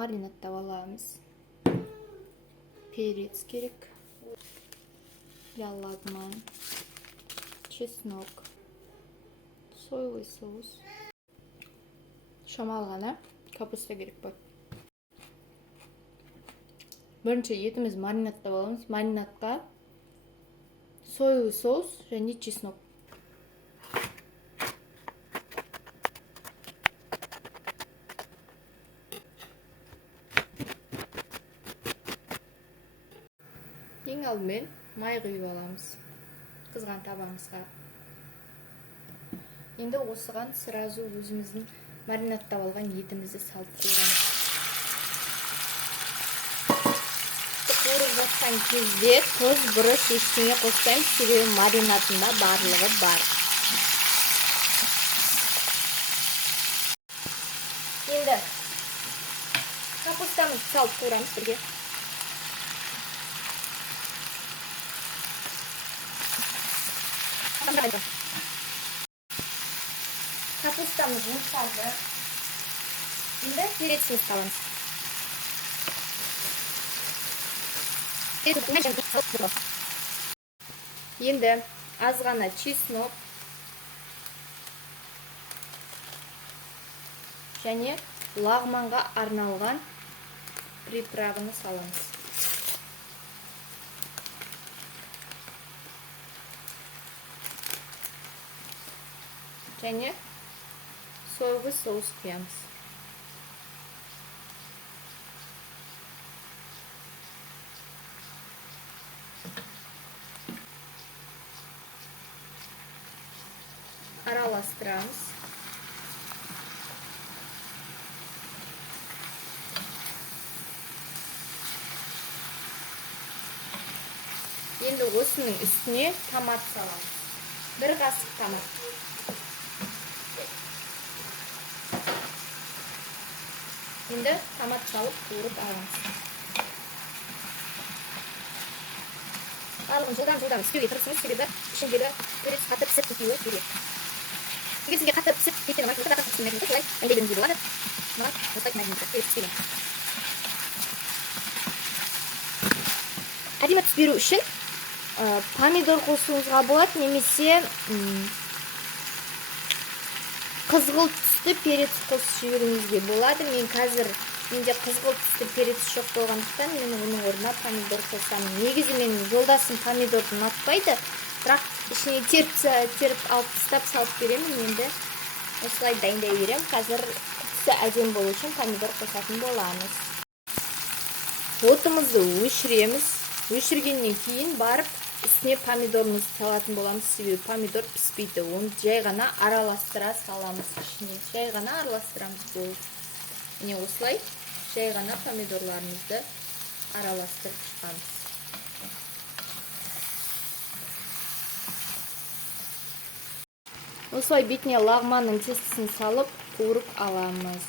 маринадтап аламыз. Перец керек. Лагман, чеснок, соевый соус. Шамал ғана капуста керек болады. Бірінші етіміз маринадтап аламыз. Маринадқа соевый соус және чеснок. Ең алдымен май құйып аламыз қызған табамызға. Енді осыған сразу өзіміздің маринадтап алған етімізді салып қойамыз. Қуырып жатқан кезде тұз, бұрыш ештеңе қоспаймыз, себебі маринадында барлығы бар. Енді капустамызды салып қойамыз бірге. Капустамыз жұмсады. Енді перецімізді саламыз. Енді аз ғана чеснок және лагманға арналған приправаны саламыз. Және соевый соус құямыз. Араластырамыз. Енді осының үстіне томат саламыз. Бір қасық томат. Енді томат салып қуырып аламыз. Барлығын жылдам істеуге тырысыңыз, себебі ішіндегі перец қатты пісіп кетпеуі керек. Егер сізге қатты пісіп кеткені ұнайтын болса, қатты пісіп солай өңдегеніңізге болады. Маған осылай ұнайтын перец піспеген. Әдемі түс беру үшін помидор қосуыңызға болады, немесе қызғылт түсті перец қосып жіберуіңізге болады. Мен қазір менде қызғылт түсті перец жоқ болғандықтан мен оның орнына помидор қосамын. Негізі менің жолдасым помидорды ұнатпайды, бірақ ішіне теріп алып тастап салып беремін. Енді осылай дайындай беремін. Қазір түсі әдемі болу үшін помидор қосатын боламыз. Отымызды өшіреміз. Өшіргеннен кейін барып үстіне помидорымызды салатын боламыз, себебі помидор піспейді. Оны жай ғана араластыра саламыз ішіне. Жай ғана араластырамыз болып. Міне осылай жай ғана помидорларымызды араластырып шығамыз. Осылай бетіне лагманның тестісін салып қуырып аламыз.